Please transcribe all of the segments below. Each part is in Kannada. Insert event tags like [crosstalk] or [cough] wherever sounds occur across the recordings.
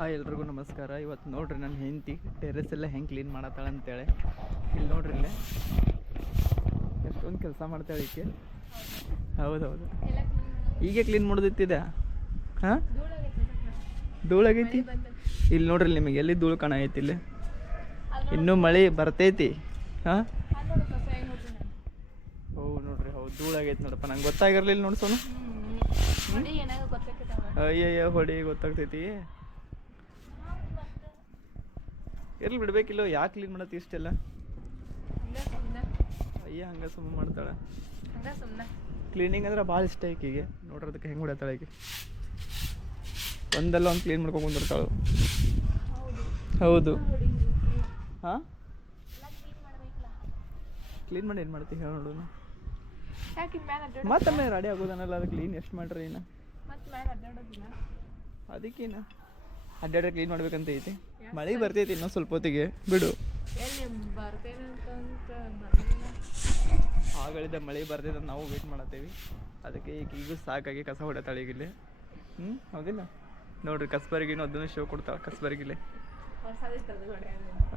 ಹಾಯ್ ಎಲ್ರಿಗೂ ನಮಸ್ಕಾರ. ಇವತ್ತು ನೋಡ್ರಿ ನನ್ನ ಹೆಂಡತಿ ಟೆರೆಸ್ ಎಲ್ಲ ಹೆಂಗೆ ಕ್ಲೀನ್ ಮಾಡತ್ತಾಳೆ ಅಂತೇಳಿ. ಇಲ್ಲಿ ನೋಡ್ರಿ ಇಲ್ಲೇ. ಎಷ್ಟೊಂದು ಕೆಲಸ ಮಾಡ್ತಾಳೆ ಈಕೆ. ಹೌದೌದು. ಈಗೇ ಕ್ಲೀನ್ ಮಾಡೋದಿತ್ತಿದೆ ಹಾಂ? ಧೂಳಾಗೈತಿ? ಇಲ್ಲಿ ನೋಡ್ರಿ ನಿಮಗೆ ಎಲ್ಲಿ ಧೂಳು ಕಾಣೈತಿ ಇಲ್ಲಿ? ಇನ್ನೂ ಮಳೆ ಬರ್ತೈತಿ. ಹಾಂ? ಹೌದು ನೋಡ್ರಿ ಹೌದು ಧೂಳಾಗೈತಿ ನೋಡಪ್ಪ. ನಂಗೆ ಗೊತ್ತಾಗಿರಲಿಲ್ಲ ನೋಡಿ ಸೋನು. ಅಯ್ಯಯ್ಯ ಹೊಡಿ ಗೊತ್ತಾಗ್ತೈತಿ. ಎಲ್ಲಿ ಬಿಡ್ಬೇಕಿಲ್ಲ ಯಾಕೆ ಕ್ಲೀನ್ ಮಾಡತ್ತೆ ಇಷ್ಟೆಲ್ಲ? ಅಯ್ಯ ಹಂಗ ಸುಮ್ಮನೆ ಮಾಡ್ತಾಳೆ. ಕ್ಲೀನಿಂಗ್ ಅಂದ್ರೆ ಭಾಳ ಇಷ್ಟ ಈಕಿಗೆ. ನೋಡ್ರದಕ್ಕೆ ಹೆಂಗೆ ಹೊಡ್ಯಾತಾಳೆ ಈಕೆ. ಒಂದಲ್ಲ ಒಂದು ಕ್ಲೀನ್ ಮಾಡ್ಕೊಂಡು ಬಂದಿರ್ತಾಳು. ಹೌದು. ಹಾಂ? ಕ್ಲೀನ್ ಮಾಡಿ ಏನು ಮಾಡ್ತೀವಿ ಹೇಳಿ ನೋಡೋಣ. ಮತ್ತೊಮ್ಮೆ ರೆಡಿ ಆಗೋದನ್ನಲ್ಲ ಅದು ಕ್ಲೀನ್ ಎಷ್ಟು ಮಾಡ್ರಿ ಇನ್ನು? ಅದಕ್ಕೇನ? ಅಡ್ಡಾಡ ಕ್ಲೀನ್ ಮಾಡ್ಬೇಕಂತ ಐತಿ. ಮಳೆ ಬರ್ತೈತಿ ಇನ್ನೊಂದು ಸ್ವಲ್ಪ ಹೊತ್ತಿಗೆ. ಬಿಡು. ಆಗಳಿದ್ದ ಮಳೆ ಬರ್ತೈತೆ ನಾವು ವೇಟ್ ಮಾಡತ್ತೇವಿ. ಅದಕ್ಕೆ ಈಗ ಈಗ ಸಾಕಾಗಿ ಕಸ ಹೊಡತಾಳೆ ಈಗ ಇಲ್ಲಿ. ಹ್ಞೂ ಹೌದಿಲ್ಲ? ನೋಡ್ರಿ ಕಸ್ಬರ್ಗಿನೂ ಅದನ್ನು ಶೋ ಕೊಡ್ತಾಳೆ ಕಸ್ಬರ್ಗಿಲೆ.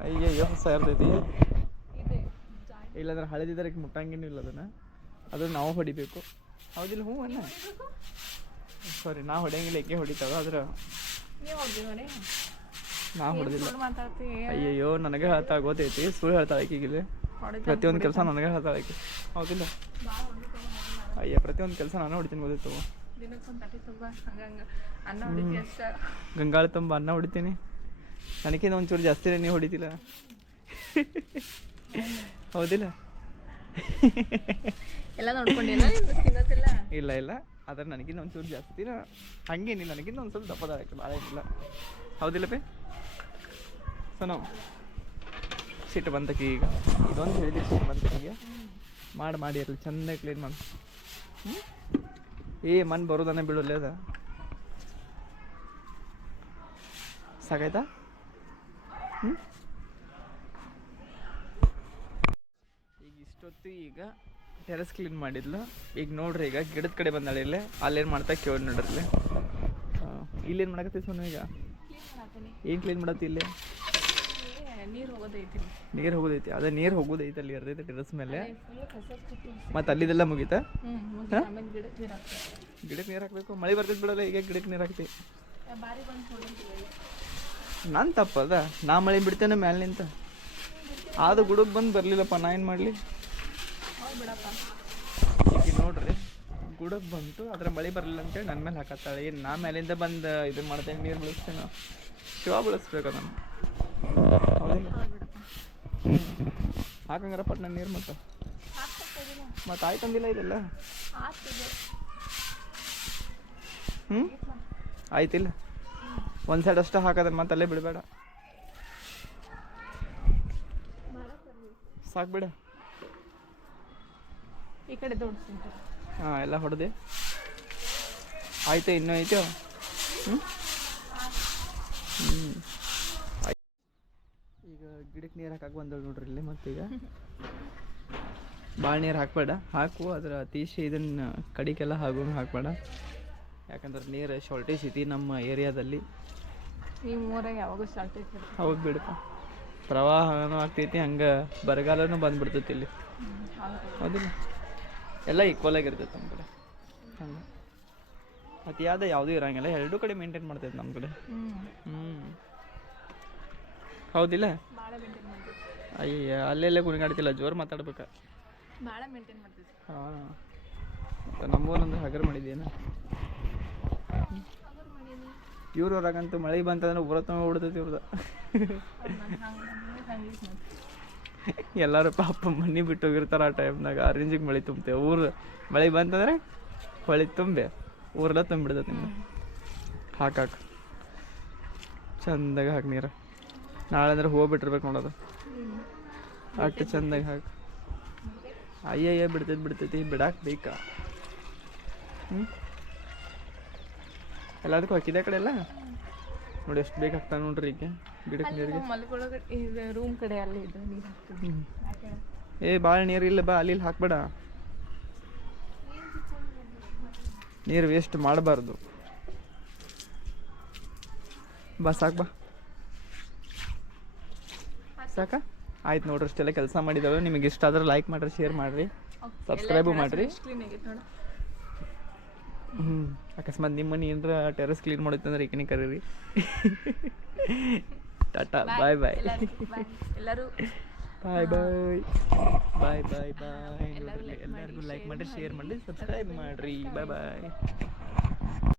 ಅಯ್ಯಯ್ಯೋ ಹೊಸ ಇರ್ತೈತಿ. ಇಲ್ಲಾಂದ್ರೆ ಹಳದಿದ್ರೆ ಮುಟ್ಟಂಗೇನು ಇಲ್ಲ ಅದನ್ನು. ಅದನ್ನು ನಾವು ಹೊಡಿಬೇಕು. ಹೌದಿಲ್ಲ ಹ್ಞೂ ಅನ್ನ ಸಾರಿ ನಾ ಹೊಡೆಯಂಗಿಲ್ಲ ಏಕೆ ಹೊಡಿತಾವ ಆದ್ರೆ. ನಾ ಹೊಡೆದಿಲ್ಲ. ಅಯ್ಯಯ್ಯೋ ನನಗೆ ಹೇಳ್ತಾ ಗೊತ್ತೈತಿ ಸುಳ್ಳು ಹೇಳ್ತಾಳೆ ಆಕಿಗಿಲ್ಲಿ ಪ್ರತಿಯೊಂದು ಕೆಲಸ ನನಗೆ ಹೇಳ್ತಾಳೆ ಆಕಿ ಹೌದಿಲ್ಲ? ಅಯ್ಯ ಪ್ರತಿಯೊಂದು ಕೆಲಸ ನಾನು ಹೊಡಿತೀನಿ ಗೊತ್ತಿತ್ತು ಗಂಗಾಳ ತುಂಬ ಅನ್ನ ಹೊಡಿತೀನಿ. ನನಗಿಂತ ಒಂಚೂರು ಜಾಸ್ತಿ ನೀವು ಹೊಡಿತಿಲ್ಲ ಹೌದಿಲ್ಲ? ಇಲ್ಲ ಇಲ್ಲ. ಆದ್ರೆ ನನಗಿನ್ನ ಒಂಚೂರು ಜಾಸ್ತಿನ ಹಂಗೇನಿಲ್ಲ ನನಗಿನ್ನ ಒಂದು ಸ್ವಲ್ಪ ದಪ್ಪದ ಆಯ್ತು ಭಾಳ ಇಲ್ಲ. ಹೌದಿಲ್ಲ ಪೇ? ಸೊ ನಾವು ಸಿಟ್ಟು ಬಂತಕ್ಕೆ ಈಗ. ಇದೊಂದು ಹೇಳಿದ್ರೆ ಸಿಟ್ಟು ಬಂತಕ್ಕೆ ಮಾಡಿ ಮಾಡಿ ಇರಲಿ ಚೆಂದ ಕ್ಲೀನ್ ಮಾಡಿ. ಏ, ಮಣ್ಣು ಬರೋದನ್ನ ಬೀಳಲ್ಲ ಅದ. ಸಾಕಾಯ್ತಾ? ಈಗ ಇಷ್ಟೊತ್ತು ಈಗ ಟೆರೆಸ್ ಕ್ಲೀನ್ ಮಾಡಿದ್ಲು. ಈಗ ನೋಡ್ರಿ, ಈಗ ಗಿಡದ ಕಡೆ ಬಂದಾಳೆ ಇಲ್ಲೇ. ಅಲ್ಲೇನು ಮಾಡ್ತಾ ಕೇಳಿ ನೋಡ್ರಿ ಇಲ್ಲಿ. ಇಲ್ಲೇನು ಮಾಡಕತ್ತಿ ಸೋನು ಈಗ? ಏನು ಕ್ಲೀನ್ ಮಾಡತ್ತಿ ಇಲ್ಲೇ? ನೀರು ಹೋಗೋದೈತಿ. ನೀರು ಹೋಗೋದೈತಿ ಅದೇ ನೀರು ಹೋಗೋದೈತಿ ಅಲ್ಲಿ ಇರ್ತೈತೆ ಟೆರೆಸ್ ಮೇಲೆ. ಮತ್ತೆ ಅಲ್ಲಿದೆಲ್ಲ ಮುಗೀತಾ? ಗಿಡಕ್ಕೆ ನೀರು ಹಾಕಬೇಕು. ಮಳೆ ಬರ್ತೈತಿ ಬಿಡಲ್ಲ, ಈಗ ಗಿಡಕ್ಕೆ ನೀರು ಹಾಕ್ತಿ. ಬಾರಿ ಬಂದು ಹೊಡಿತೀವಿ ನಾನು ತಪ್ಪದ ನಾ ಮಳೆ ಬಿಡ್ತೇನೆ ಮ್ಯಾಲ ನಿಂತ. ಆದ ಗುಡಕ್ಕೆ ಬಂದು ಬರಲಿಲ್ಲಪ್ಪ, ನಾ ಏನು ಮಾಡಲಿ? ಈಗ ನೋಡ್ರಿ ಗುಡಕ್ಕೆ ಬಂತು, ಅದ್ರ ಮಳೆ ಬರಲಿಲ್ಲ ಅಂತೇಳಿ ನನ್ನ ಮೇಲೆ ಹಾಕತ್ತಾಳೆ. ಏನು ನಾ ಮೇಲಿಂದ ಬಂದು ಇದು ಮಾಡ್ತೇನೆ, ನೀರು ಬೆಳೆಸ್ತೇನೆ ಶಿವ ಬೆಳೆಸ್ಬೇಕು ನಾನು ಹಾಕಂಗಾರ ಪಟ್ನ ನೀರು ಮತ್ತು. ಮತ್ತೆ ಆಯ್ತು ಆಯ್ತಂದಿಲ್ಲ ಇದೆಲ್ಲ? ಹ್ಞೂ ಆಯ್ತಿಲ್ಲ ಒಂದು ಸೈಡ್ ಅಷ್ಟೇ ಹಾಕದ ಮತ್ತೆ ಅಲ್ಲೇ ಬಿಡಬೇಡ. ಸಾಕು ಬಿಡ ಈ ಕಡೆ ದೊಡ್ಡ ಹಾಂ ಎಲ್ಲ ಹೊಡೆದೆ. ಆಯ್ತು ಇನ್ನೂ ಐತೆ? ಹ್ಞೂ ಹ್ಞೂ ಈಗ ಗಿಡಕ್ಕೆ ನೀರು ಹಾಕಕ್ಕೆ ಬಂದಳು ನೋಡ್ರಿ ಇಲ್ಲಿ ಮತ್ತೀಗ ಭಾಳ [laughs] ನೀರು ಹಾಕ್ಬೇಡ. ಹಾಕು ಅದ್ರ ತೀಸಿ ಇದನ್ನು ಕಡಿಕೆಲ್ಲ ಹಾಗು ಹಾಕಬೇಡ. ಯಾಕಂದ್ರೆ ನೀರು ಶಾರ್ಟೇಜ್ ಐತಿ ನಮ್ಮ ಏರಿಯಾದಲ್ಲಿ. ಈ ಮೂರಾಗ ಯಾವಾಗೂ ಶಾರ್ಟೇಜ್ ಹೌದು ಬಿಡಪ್ಪ. ಪ್ರವಾಹನೂ ಆಗ್ತೈತಿ ಹಂಗೆ ಬರಗಾಲನೂ ಬಂದ್ಬಿಡ್ತೈತಿ ಇಲ್ಲಿ. ಹೌದಿಲ್ಲ? ಎಲ್ಲ ಈಕ್ವಲ್ ಆಗಿರ್ತೈತೆ ನಮ್ಮ ಕಡೆ. ಹಂಗೆ ಅತಿಯಾದ ಯಾವ್ದು ಇರಂಗಿಲ್ಲ ಎರಡೂ ಕಡೆ ಮೇಂಟೈನ್ ಮಾಡ್ತೈತೆ ನಮ್ಮ ಕಡೆ. ಹ್ಞೂ ಹೌದಿಲ್ಲ? ಅಯ್ಯ ಅಲ್ಲೆಲ್ಲೇ ಗುಣಗಾಡ್ತಿಲ್ಲ ಜೋರು ಮಾತಾಡ್ಬೇಕು. ಹಾಂ. ಮತ್ತು ನಮ್ಮೂರಂದ್ರೆ ಹಗರ್ ಮಾಡಿದ್ದೇನು ಇವ್ರು ಹೊರಗಂತೂ ಮಳೆ ಬಂತಂದ್ರೆ ಊರತ್ತ ಹೊಡ್ತೈತಿ ಇವ್ರದ್ದು ಎಲ್ಲರೂ ಪಾಪ ಮನೆ ಬಿಟ್ಟು ಹೋಗಿರ್ತಾರೆ ಆ ಟೈಮ್ನಾಗ ಆ ರೇಂಜಿಗೆ ಮಳೆ ತುಂಬ್ತೇವೆ ಊರು ಮಳೆ ಬಂತಂದ್ರೆ ಹೊಳಿ ತುಂಬೆ. ಊರೆಲ್ಲ ತುಂಬಿಡ್ತೈತಿ ನಿಮ್ಗೆ. ಹಾಕಾಕ ಚಂದಾಗ ಹಾಕಿ ನೀರು. ನಾಳೆ ಅಂದ್ರೆ ಹೂವು ಬಿಟ್ಟಿರ್ಬೇಕು ನೋಡೋದು. ಅಷ್ಟು ಚಂದಾಗಿ ಹಾಕಿ. ಅಯ್ಯಯ್ಯ, ಬಿಡ್ತೈತಿ ಬಿಡ್ತೈತಿ. ಬಿಡಾಕ್ ಬೇಕಾ? ಹ್ಞೂ ಎಲ್ಲದಕ್ಕೂ ಹಾಕಿದೆ ಕಡೆ ಎಲ್ಲ? ನೋಡಿ ಎಷ್ಟು ಬೇಕು ಹಾಕ್ತಾನೆ ನೋಡ್ರಿ ಈಗ ಗಿಡಕ್ಕೆ ನೀರಿಗೆ. ಮಲ್ಗೊಳಗೆ ರೂಮ್ ಕಡೆ ಅಲ್ಲಿ ಇದು ನೀರು ಏ ಭಾಳ ನೀರು ಇಲ್ಲ ಬಾ ಅಲ್ಲಿ ಹಾಕ್ಬೇಡ. ನೀರು ವೇಸ್ಟ್ ಮಾಡಬಾರ್ದು. ಬಾ ಸಾಕು ಬಾ. ಸಾಕ? ಆಯ್ತು ನೋಡ್ರಿ ಅಷ್ಟೆಲ್ಲ ಕೆಲಸ ಮಾಡಿದಾವೆ ನಿಮಗೆ ಇಷ್ಟ ಆದ್ರೆ ಲೈಕ್ ಮಾಡ್ರಿ ಶೇರ್ ಮಾಡಿರಿ. ಸಬ್ಸ್ಕ್ರೈಬು ಮಾಡ್ರಿ. ಹ್ಞೂ ಅಕಸ್ಮಾತ್ ನಿಮ್ಮ ಮನೆ ಏನರ ಟೆರಸ್ ಕ್ಲೀನ್ ಮಾಡಿತ್ತಂದ್ರೆ ಈಕನೇ ಕರೀರಿ. ಟಾಟಾ ಬಾಯ್ ಬಾಯ್ ಎಲ್ಲರೂ. ಬಾಯ್ ಬಾಯ್ ಬಾಯ್ ಬಾಯ್ ಬಾಯ್ ಎಲ್ಲರಿಗೂ ಲೈಕ್ ಮಾಡಿ ಶೇರ್ ಮಾಡಿ, ಮಾಡಿ ಸಬ್ಸ್ಕ್ರೈಬ್ ಮಾಡಿರಿ. ಬಾಯ್ ಬಾಯ್